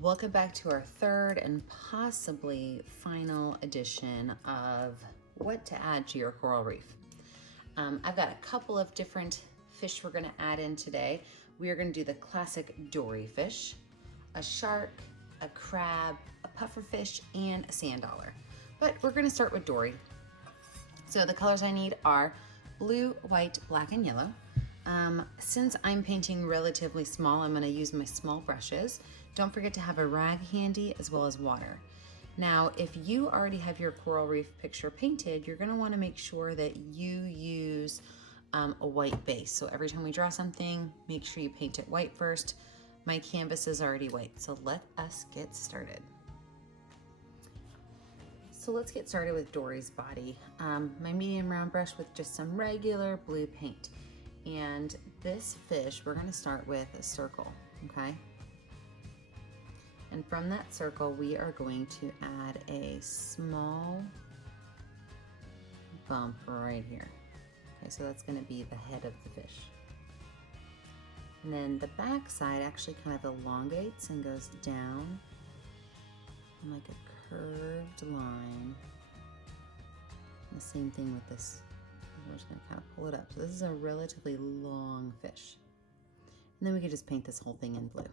Welcome back to our third and possibly final edition of what to add to your coral reef. I've got a couple of different fish we're gonna add in today. We are gonna do the classic dory fish, a shark, a crab, a pufferfish, and a sand dollar. But we're gonna start with dory. So the colors I need are blue, white, black, and yellow. Since I'm painting relatively small, I'm gonna use my small brushes. Don't forget to have a rag handy as well as water. Now, if you already have your coral reef picture painted, you're gonna wanna make sure that you use a white base. So every time we draw something, make sure you paint it white first. My canvas is already white, so let us get started. So let's get started with Dory's body. My medium round brush with just some regular blue paint. And this fish, we're gonna start with a circle, okay? And from that circle, we are going to add a small bump right here. Okay, so that's gonna be the head of the fish. And then the back side actually kind of elongates and goes down like a curved line. And the same thing with this. We're just gonna kind of pull it up. So this is a relatively long fish. And then we could just paint this whole thing in blue.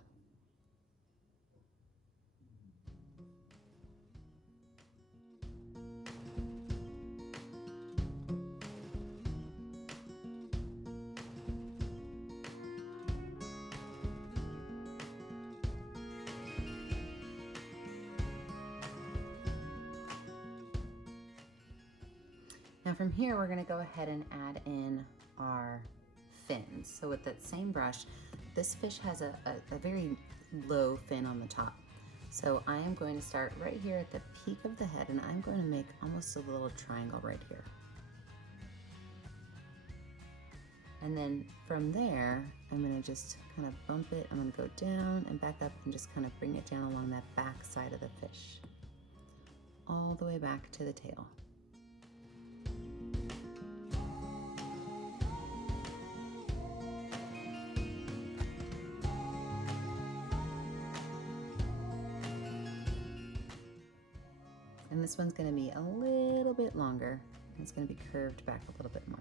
Now from here, we're gonna go ahead and add in our fins. So with that same brush, this fish has a very low fin on the top. So I am going to start right here at the peak of the head, and I'm going to make almost a little triangle right here. And then from there, I'm gonna just kind of bump it. I'm gonna go down and back up and just kind of bring it down along that back side of the fish, all the way back to the tail. And this one's gonna be a little bit longer. It's gonna be curved back a little bit more.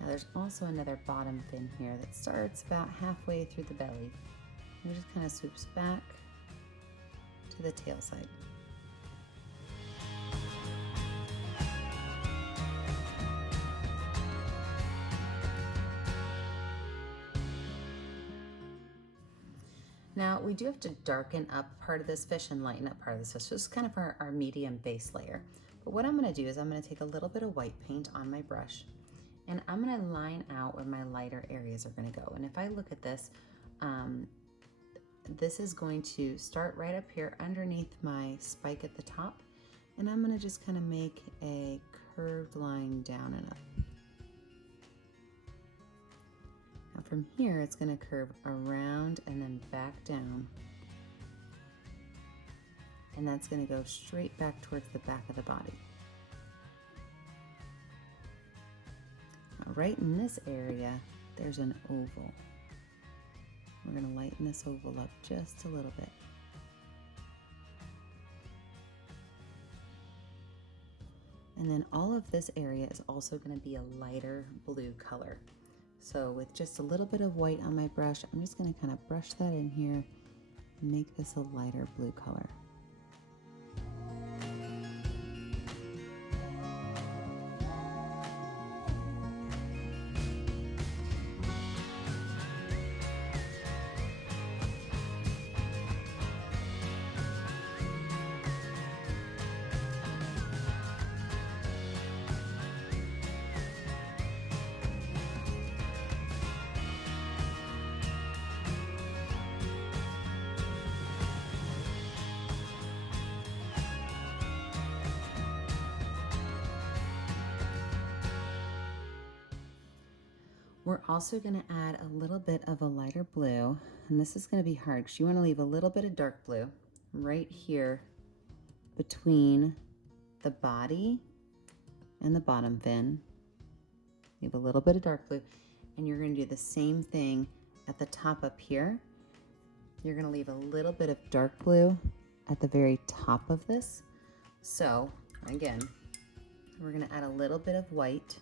Now there's also another bottom fin here that starts about halfway through the belly. And it just kind of swoops back to the tail side. Now we do have to darken up part of this fish and lighten up part of this fish. So this is kind of our medium base layer. But what I'm gonna do is I'm gonna take a little bit of white paint on my brush, and I'm gonna line out where my lighter areas are gonna go. And if I look at this, this is going to start right up here underneath my spike at the top. And I'm gonna just kind of make a curved line down and up. From here, it's going to curve around and then back down. And that's going to go straight back towards the back of the body. Now, right in this area, there's an oval. We're going to lighten this oval up just a little bit. And then all of this area is also going to be a lighter blue color. So with just a little bit of white on my brush, I'm just going to kind of brush that in here and make this a lighter blue color. We're also going to add a little bit of a lighter blue, and this is going to be hard because you want to leave a little bit of dark blue right here between the body and the bottom fin. Leave a little bit of dark blue, and you're going to do the same thing at the top up here. You're going to leave a little bit of dark blue at the very top of this. So again, we're going to add a little bit of white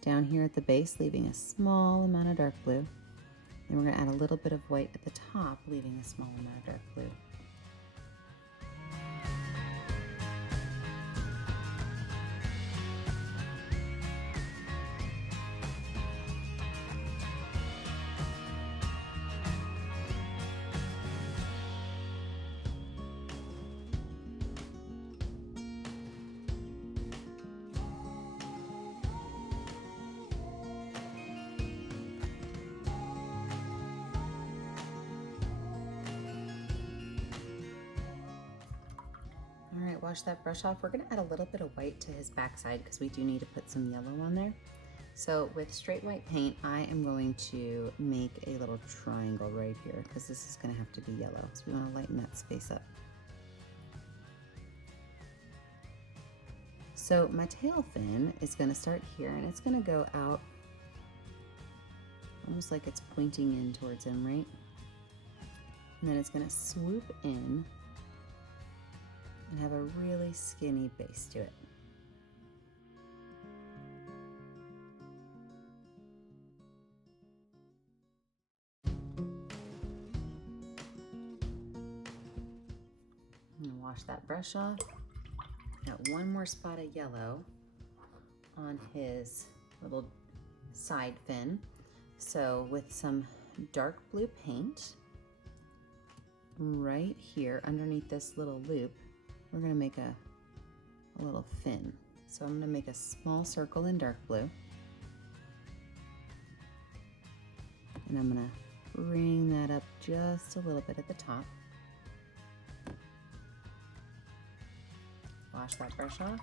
down here at the base, leaving a small amount of dark blue. Then we're going to add a little bit of white at the top, leaving a small amount of dark blue. All right, wash that brush off. We're gonna add a little bit of white to his backside because we do need to put some yellow on there. So with straight white paint, I am going to make a little triangle right here because this is gonna have to be yellow. So we wanna lighten that space up. So my tail fin is gonna start here and it's gonna go out almost like it's pointing in towards him, right? And then it's gonna swoop in and have a really skinny base to it. I'm gonna wash that brush off. Got one more spot of yellow on his little side fin. So with some dark blue paint right here underneath this little loop, we're gonna make a little fin. So I'm gonna make a small circle in dark blue. And I'm gonna bring that up just a little bit at the top. Wash that brush off.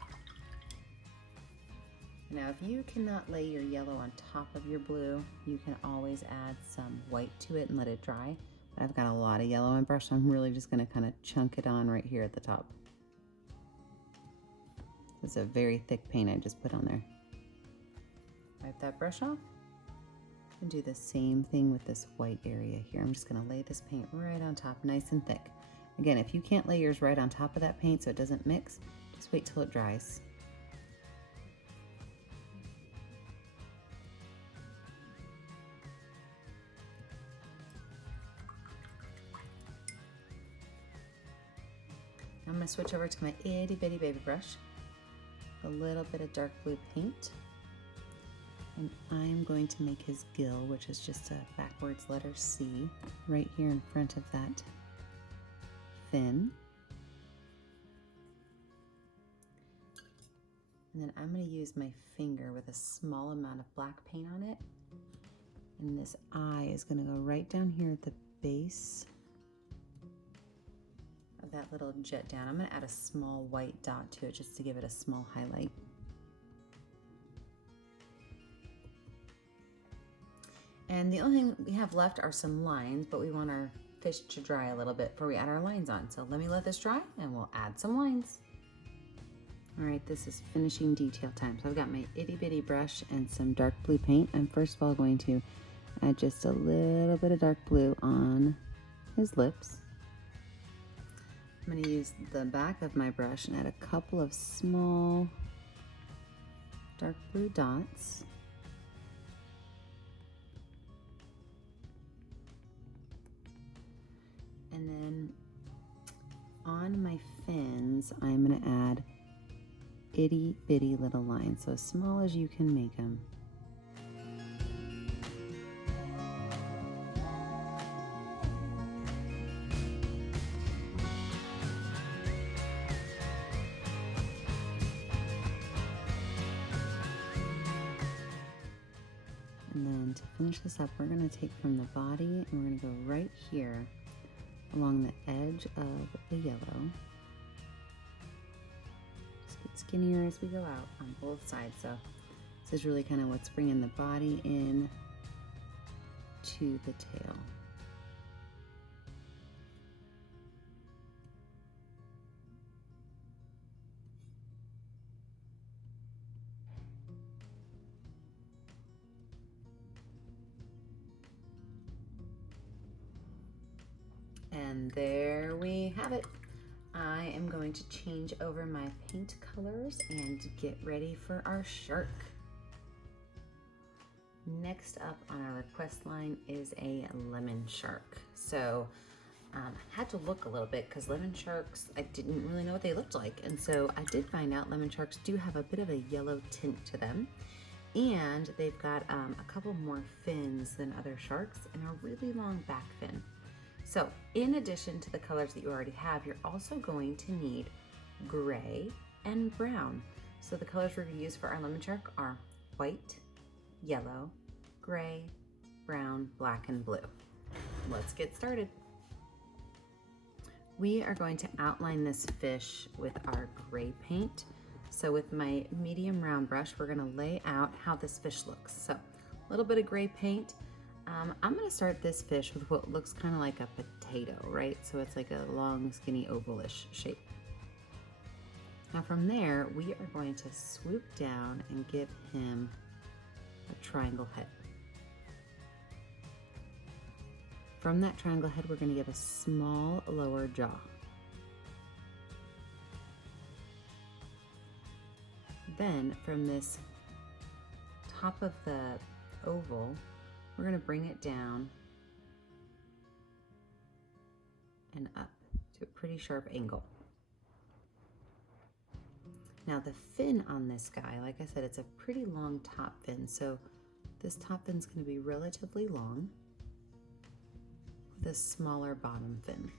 Now if you cannot lay your yellow on top of your blue, you can always add some white to it and let it dry. But I've got a lot of yellow on brush, so I'm really just gonna kind of chunk it on right here at the top. It's a very thick paint I just put on there. Wipe that brush off and do the same thing with this white area here. I'm just gonna lay this paint right on top, nice and thick. Again, if you can't lay yours right on top of that paint so it doesn't mix, just wait till it dries. I'm gonna switch over to my itty bitty baby brush, a little bit of dark blue paint, and I'm going to make his gill, which is just a backwards letter C, right here in front of that fin. And then I'm going to use my finger with a small amount of black paint on it, and this eye is going to go right down here at the base of that little jet down. I'm going to add a small white dot to it just to give it a small highlight. And the only thing we have left are some lines, but we want our fish to dry a little bit before we add our lines on. So let me let this dry and we'll add some lines. All right, this is finishing detail time. So I've got my itty bitty brush and some dark blue paint. I'm first of all going to add just a little bit of dark blue on his lips. I'm going to use the back of my brush and add a couple of small dark blue dots. And then on my fins, I'm going to add itty bitty little lines, so as small as you can make them. And then to finish this up, we're going to take from the body and we're going to go right here along the edge of the yellow. Just get skinnier as we go out on both sides. So this is really kind of what's bringing the body in to the tail. And there we have it. I am going to change over my paint colors and get ready for our shark. Next up on our request line is a lemon shark. So I had to look a little bit because lemon sharks, I didn't really know what they looked like. And so I did find out lemon sharks do have a bit of a yellow tint to them. And they've got a couple more fins than other sharks and a really long back fin. So in addition to the colors that you already have, you're also going to need gray and brown. So the colors we're going to use for our lemon shark are white, yellow, gray, brown, black, and blue. Let's get started. We are going to outline this fish with our gray paint. So with my medium round brush, we're gonna lay out how this fish looks. So a little bit of gray paint. I'm gonna start this fish with what looks kind of like a potato, right? So it's like a long, skinny, ovalish shape. Now from there, we are going to swoop down and give him a triangle head. From that triangle head, we're gonna give a small lower jaw. Then from this top of the oval, we're going to bring it down and up to a pretty sharp angle. Now the fin on this guy, like I said, it's a pretty long top fin, so this top fin's going to be relatively long with a smaller bottom fin.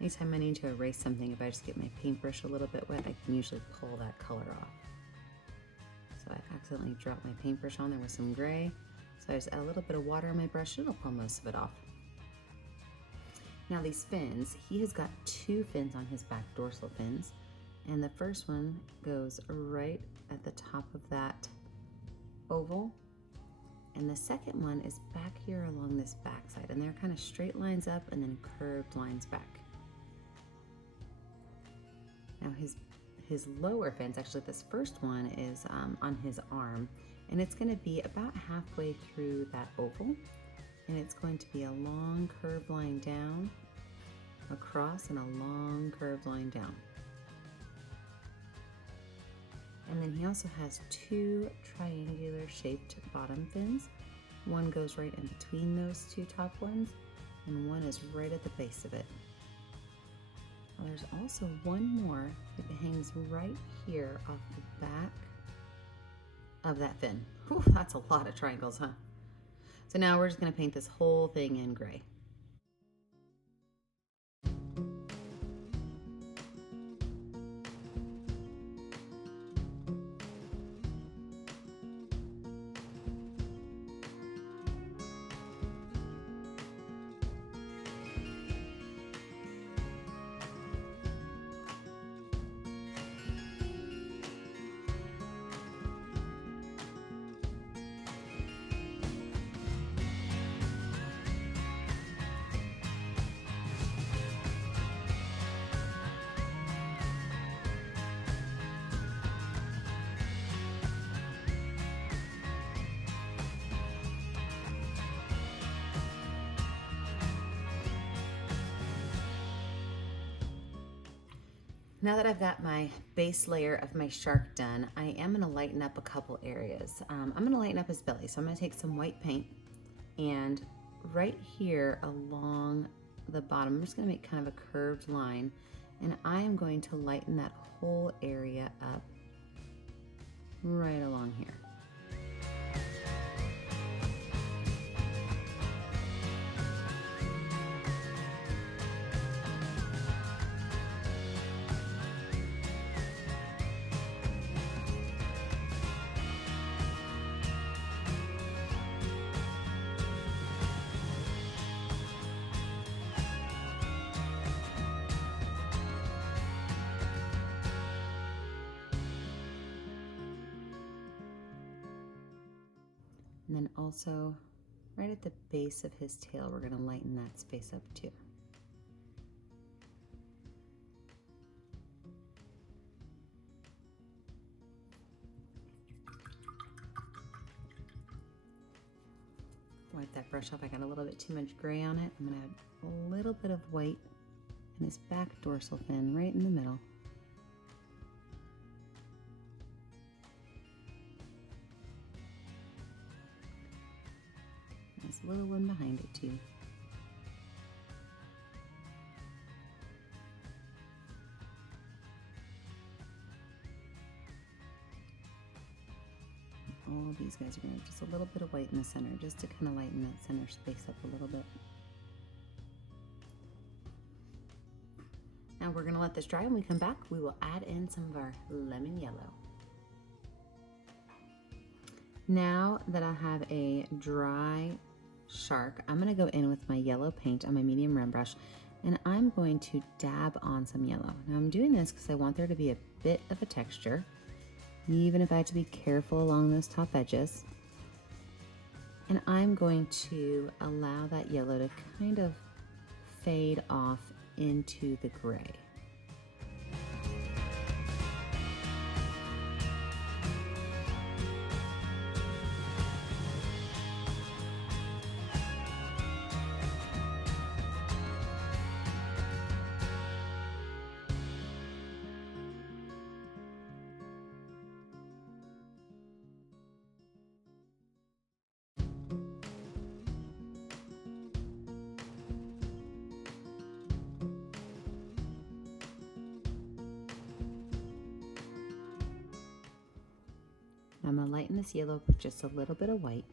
Anytime I need to erase something, if I just get my paintbrush a little bit wet, I can usually pull that color off. So I accidentally dropped my paintbrush on there with some gray. So I just add a little bit of water on my brush and it'll pull most of it off. Now these fins, he has got two fins on his back, dorsal fins. And the first one goes right at the top of that oval. And the second one is back here along this backside. And they're kind of straight lines up and then curved lines back. Now his lower fins, actually this first one is on his arm, and it's going to be about halfway through that oval, and it's going to be a long curved line down, across, and a long curved line down. And then he also has two triangular shaped bottom fins. One goes right in between those two top ones, and one is right at the base of it. There's also one more that hangs right here off the back of that fin. Whew, that's a lot of triangles, huh? So now we're just gonna paint this whole thing in gray. Now that I've got my base layer of my shark done, I am gonna lighten up a couple areas. I'm gonna lighten up his belly. So I'm gonna take some white paint and right here along the bottom, I'm just gonna make kind of a curved line, and I am going to lighten that whole area up right along here. And then also right at the base of his tail, we're going to lighten that space up too. Wipe that brush off. I got a little bit too much gray on it. I'm going to add a little bit of white in his back dorsal fin right in the middle. There's a little one behind it too. All these guys are going to have just a little bit of white in the center, just to kind of lighten that center space up a little bit. Now we're going to let this dry. When we come back, we will add in some of our lemon yellow. Now that I have a dry shark, I'm going to go in with my yellow paint on my medium rim brush, and I'm going to dab on some yellow. Now I'm doing this because I want there to be a bit of a texture, even if I have to be careful along those top edges. And I'm going to allow that yellow to kind of fade off into the gray. I'm going to lighten this yellow with just a little bit of white,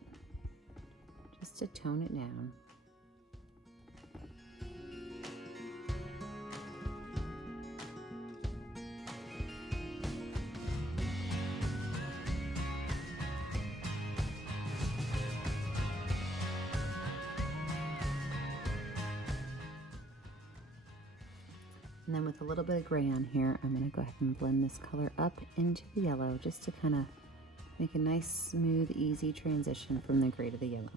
just to tone it down. And then with a little bit of gray on here, I'm going to go ahead and blend this color up into the yellow, just to kind of make a nice, smooth, easy transition from the gray to the yellow.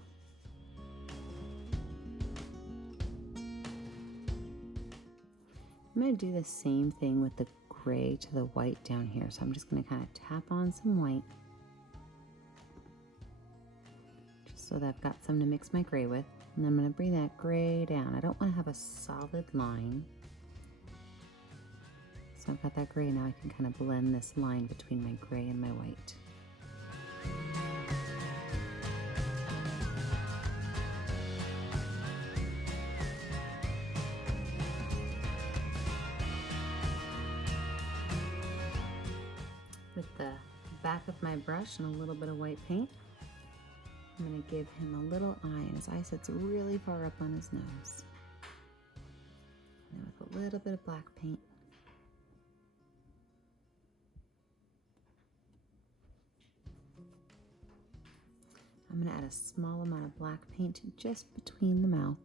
I'm going to do the same thing with the gray to the white down here. So I'm just going to kind of tap on some white, just so that I've got some to mix my gray with. And I'm going to bring that gray down. I don't want to have a solid line. So I've got that gray. Now I can kind of blend this line between my gray and my white. With the back of my brush and a little bit of white paint, I'm going to give him a little eye, and his eye sits really far up on his nose. And then with a little bit of black paint, I'm going to add a small amount of black paint just between the mouth.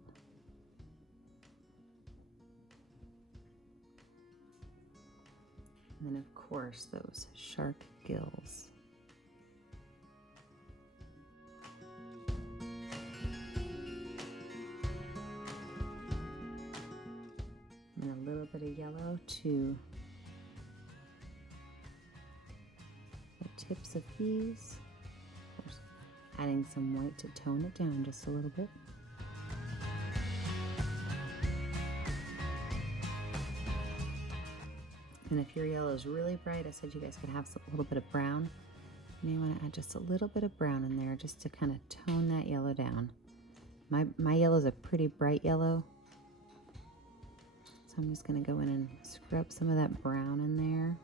And then of course those shark gills. And a little bit of yellow to the tips of these. Of course, adding some white to tone it down just a little bit. And if your yellow is really bright, I said you guys could have a little bit of brown. You may want to add just a little bit of brown in there just to kind of tone that yellow down. My yellow is a pretty bright yellow, so I'm just going to go in and scrub some of that brown in there.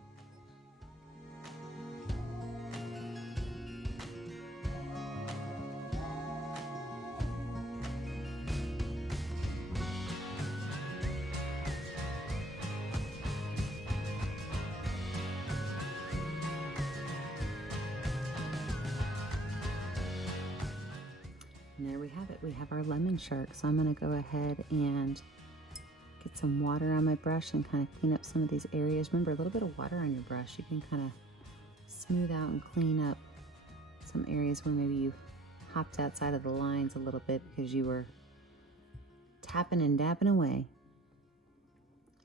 And there we have it. We have our lemon shark. So I'm going to go ahead and get some water on my brush and kind of clean up some of these areas. Remember, a little bit of water on your brush, you can kind of smooth out and clean up some areas where maybe you hopped outside of the lines a little bit because you were tapping and dabbing away.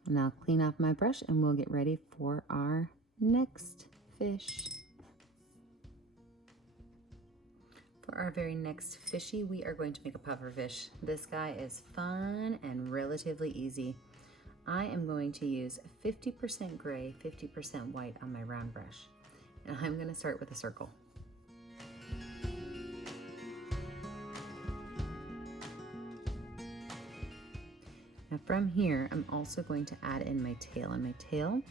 And I'll clean off my brush and we'll get ready for our next fish. For our very next fishy, we are going to make a puffer fish. This guy is fun and relatively easy. I am going to use 50% gray, 50% white on my round brush. And I'm going to start with a circle. Now from here, I'm also going to add in my tail, and my tail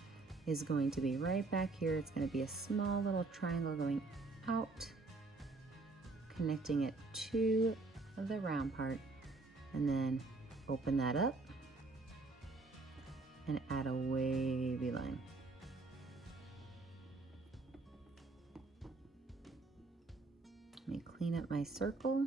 is going to be right back here. It's going to be a small little triangle going out, connecting it to the round part, and then open that up and add a wavy line. Let me clean up my circle.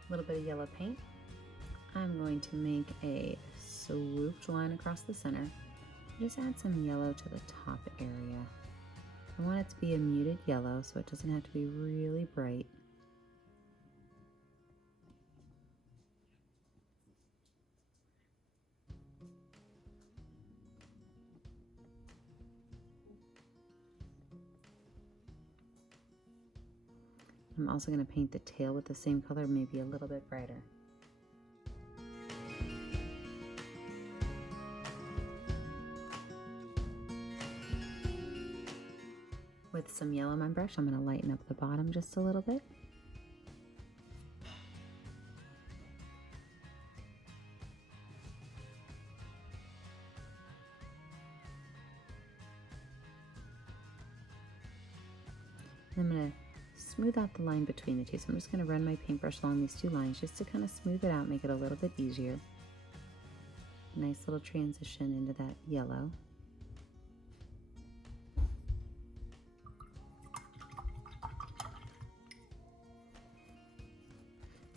A little bit of yellow paint. I'm going to make a swooped line across the center. Just add some yellow to the top area. I want it to be a muted yellow so it doesn't have to be really bright. I'm also going to paint the tail with the same color, maybe a little bit brighter. With some yellow on my brush, I'm going to lighten up the bottom just a little bit. I'm going to smooth out the line between the two. So I'm just going to run my paintbrush along these two lines just to kind of smooth it out, make it a little bit easier. Nice little transition into that yellow.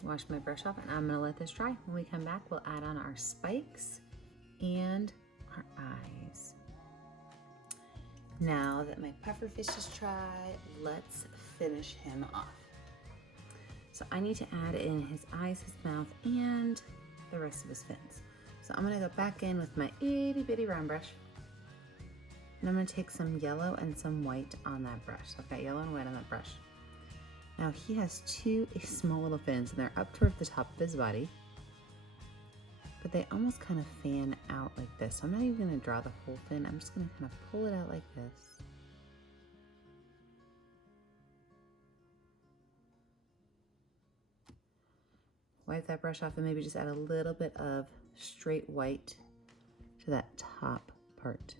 Wash my brush off and I'm going to let this dry. When we come back, we'll add on our spikes and our eyes. Now that my pufferfish is dry, let's finish him off. So I need to add in his eyes, his mouth, and the rest of his fins. So I'm gonna go back in with my itty bitty round brush, and I'm gonna take some yellow and some white on that brush. So I've got yellow and white on that brush. Now he has two small little fins, and they're up toward the top of his body, but they almost kind of fan out like this. So I'm not even gonna draw the whole fin. I'm just gonna kind of pull it out like this. Wipe that brush off and maybe just add a little bit of straight white to that top part.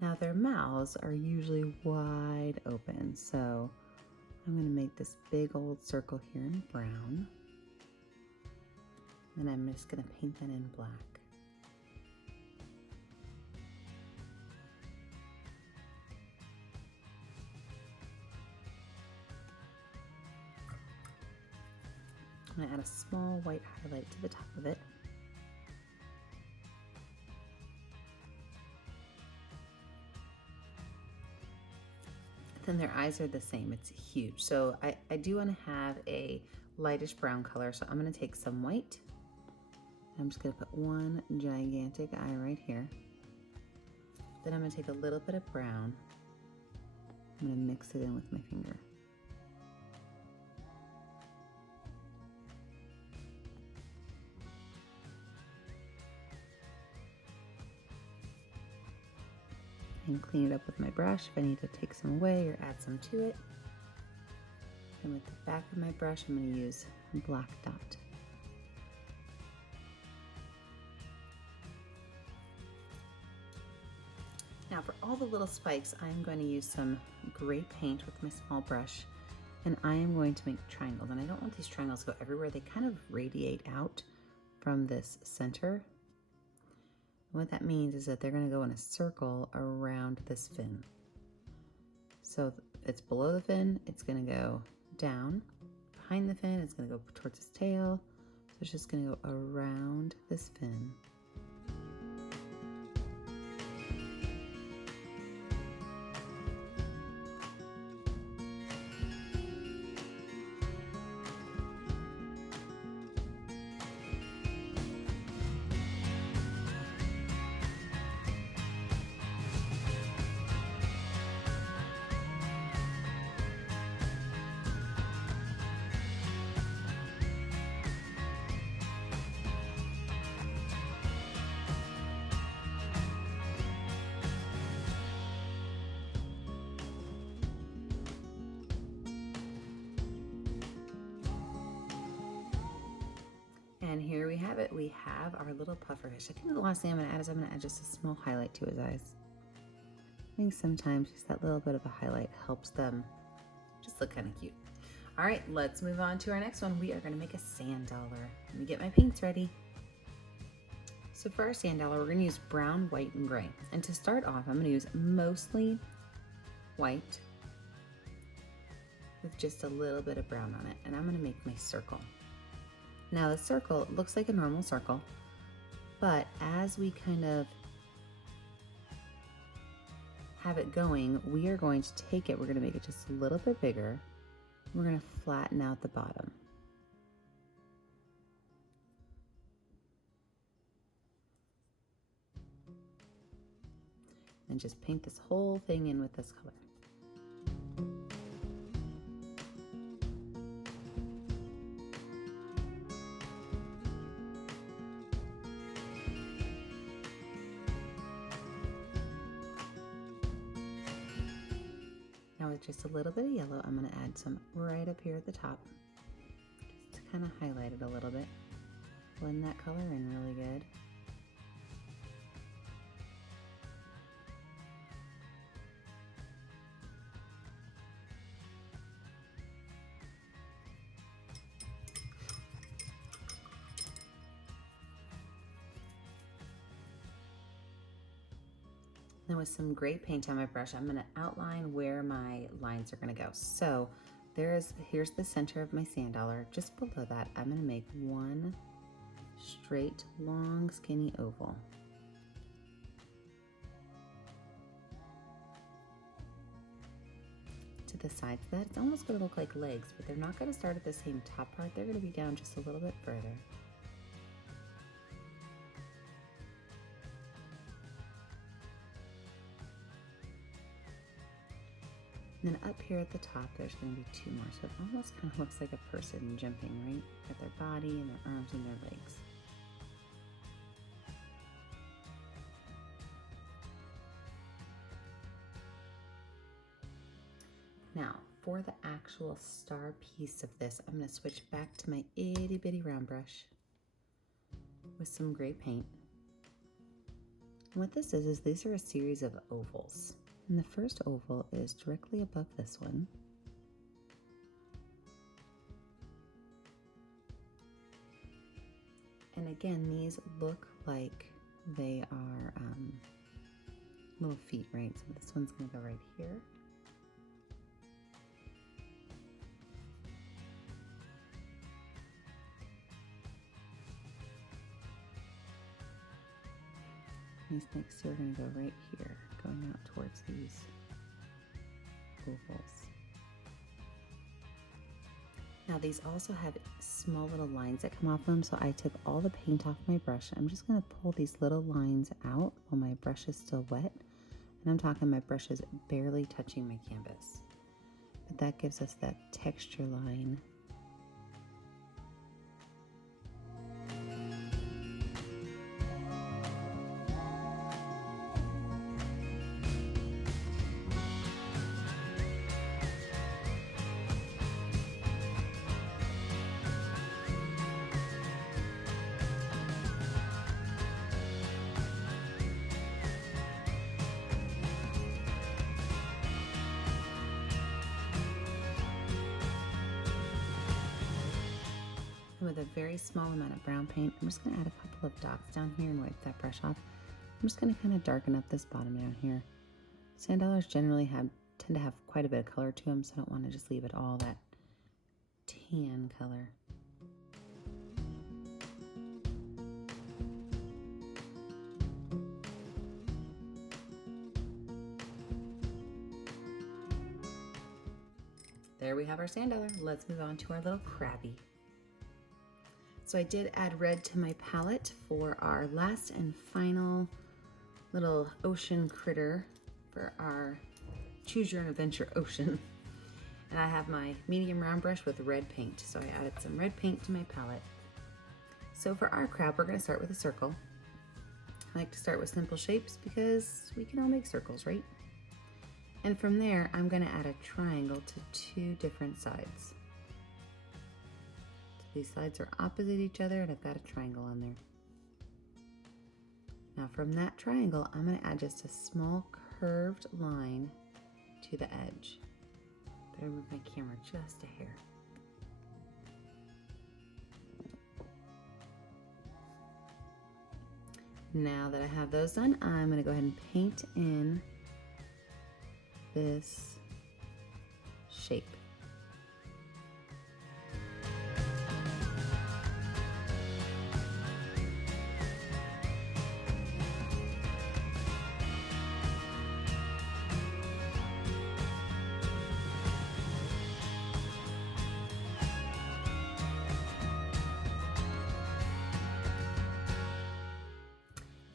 Now their mouths are usually wide open, so I'm going to make this big old circle here in brown, and I'm just going to paint that in black. I'm going to add a small white highlight to the top of it. Then their eyes are the same. It's huge. So I do want to have a lightish brown color. So I'm going to take some white. I'm just going to put one gigantic eye right here. Then I'm going to take a little bit of brown. I'm going to mix it in with my finger. And clean it up with my brush if I need to take some away or add some to it. And with the back of my brush, I'm going to use a black dot. Now for all the little spikes, I'm going to use some gray paint with my small brush, and I am going to make triangles. And I don't want these triangles to go everywhere. They kind of radiate out from this center. What that means is that they're going to go in a circle around this fin. So it's below the fin, it's going to go down. Behind the fin, it's going to go towards its tail. So it's just going to go around this fin. And here we have it. We have our little pufferfish. I think the last thing I'm going to add is I'm going to add just a small highlight to his eyes. I think sometimes just that little bit of a highlight helps them just look kind of cute. All right, let's move on to our next one. We are going to make a sand dollar. Let me get my paints ready. So for our sand dollar, we're going to use brown, white, and gray. And to start off, I'm going to use mostly white with just a little bit of brown on it. And I'm going to make my circle. Now the circle looks like a normal circle, but as we kind of have it going, we are going to take it, we're going to make it just a little bit bigger. We're going to flatten out the bottom. And just paint this whole thing in with this color. Now with just a little bit of yellow, I'm going to add some right up here at the top, just to kind of highlight it a little bit. Blend that color in really good. Then with some gray paint on my brush, I'm going to outline where my lines are going to go. So here's the center of my sand dollar. Just below that, I'm going to make one straight, long, skinny oval. To the sides of that, it's almost going to look like legs, but they're not going to start at the same top part. They're going to be down just a little bit further. And then up here at the top, there's going to be two more. So it almost kind of looks like a person jumping, right? Got their body and their arms and their legs. Now, for the actual star piece of this, I'm going to switch back to my itty bitty round brush with some gray paint. And what this is these are a series of ovals. And the first oval is directly above this one. And again, these look like they are little feet, right? So this one's going to go right here. These next two are going to go right here, going out towards these ovals. Now these also have small little lines that come off them, so I took all the paint off my brush. I'm just going to pull these little lines out while my brush is still wet. And I'm talking my brush is barely touching my canvas. But that gives us that texture line. with a very small amount of brown paint, I'm just gonna add a couple of dots down here and wipe that brush off. I'm just gonna kind of darken up this bottom down here. Sand dollars generally tend to have quite a bit of color to them, so I don't want to just leave it all that tan color. There we have our sand dollar. Let's move on to our little crabby. So I did add red to my palette for our last and final little ocean critter for our Choose Your Own Adventure ocean. And I have my medium round brush with red paint. So I added some red paint to my palette. So for our crab, we're gonna start with a circle. I like to start with simple shapes because we can all make circles, right? And from there, I'm gonna add a triangle to two different sides. So these sides are opposite each other and I've got a triangle on there. Now from that triangle, I'm gonna add just a small curved line to the edge. Better move my camera just a hair. Now that I have those done, I'm gonna go ahead and paint in this shape.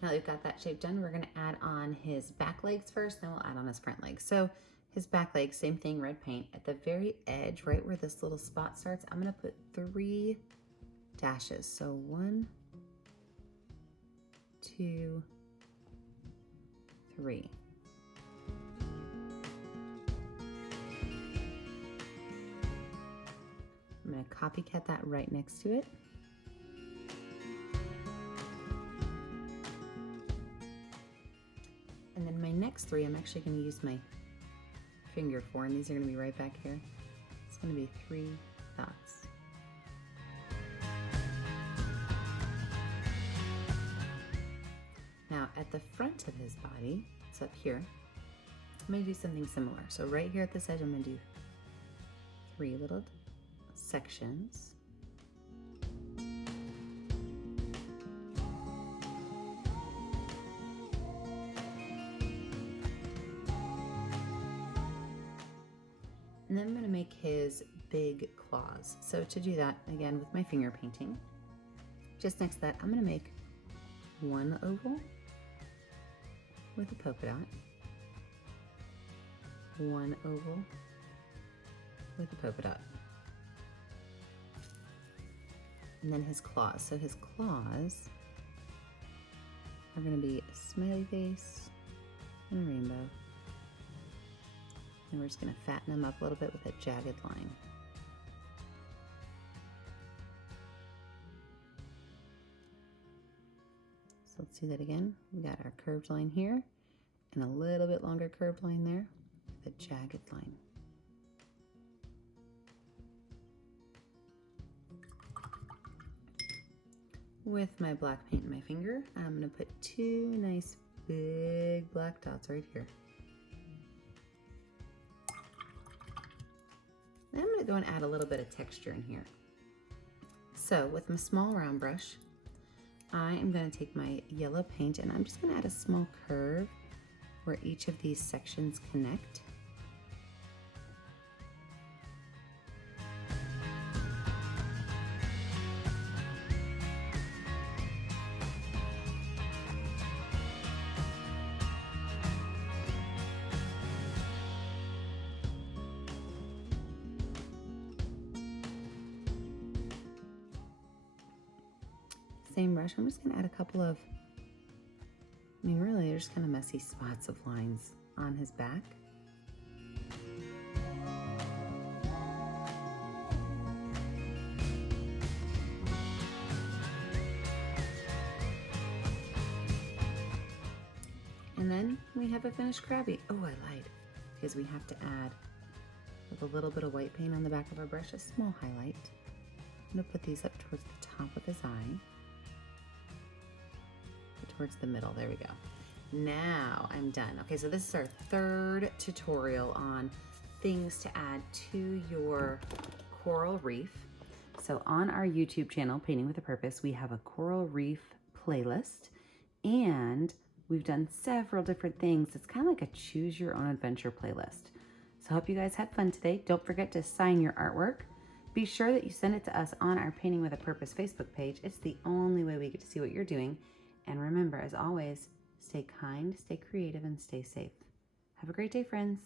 Now that we've got that shape done, we're gonna add on his back legs first, then we'll add on his front legs. So his back legs, same thing, red paint. At the very edge, right where this little spot starts, I'm gonna put 3 dashes. So 1, 2, 3. I'm gonna copycat that right next to it. And then my next 3, I'm actually going to use my finger for, and these are going to be right back here. It's going to be 3 dots. Now at the front of his body, it's up here, I'm going to do something similar. So right here at this edge, I'm going to do 3 little sections. And then I'm going to make his big claws. So to do that, again, with my finger painting, just next to that, I'm going to make 1 oval with a polka dot, 1 oval with a polka dot, and then his claws. So his claws are going to be a smiley face and a rainbow. And we're just going to fatten them up a little bit with a jagged line. So let's do that again. We got our curved line here and a little bit longer curved line there with a jagged line. With my black paint in my finger, I'm going to put 2 nice big black dots right here. Then I'm going to go and add a little bit of texture in here. So with my small round brush, I am going to take my yellow paint and I'm just going to add a small curve where each of these sections connect. Same brush, I'm just going to add a couple of, really they're just kind of messy spots of lines on his back. And then we have a finished Krabby. Oh, I lied, because we have to add, with a little bit of white paint on the back of our brush, a small highlight. I'm gonna put these up towards the top of his eye. Towards the middle, there we go. Now I'm done. Okay, so this is our third tutorial on things to add to your coral reef. So on our YouTube channel, Painting with a Purpose, we have a coral reef playlist, and we've done several different things. It's kind of like a choose your own adventure playlist. So I hope you guys had fun today. Don't forget to sign your artwork. Be sure that you send it to us on our Painting with a Purpose Facebook page. It's the only way we get to see what you're doing. And remember, as always, stay kind, stay creative, and stay safe. Have a great day, friends.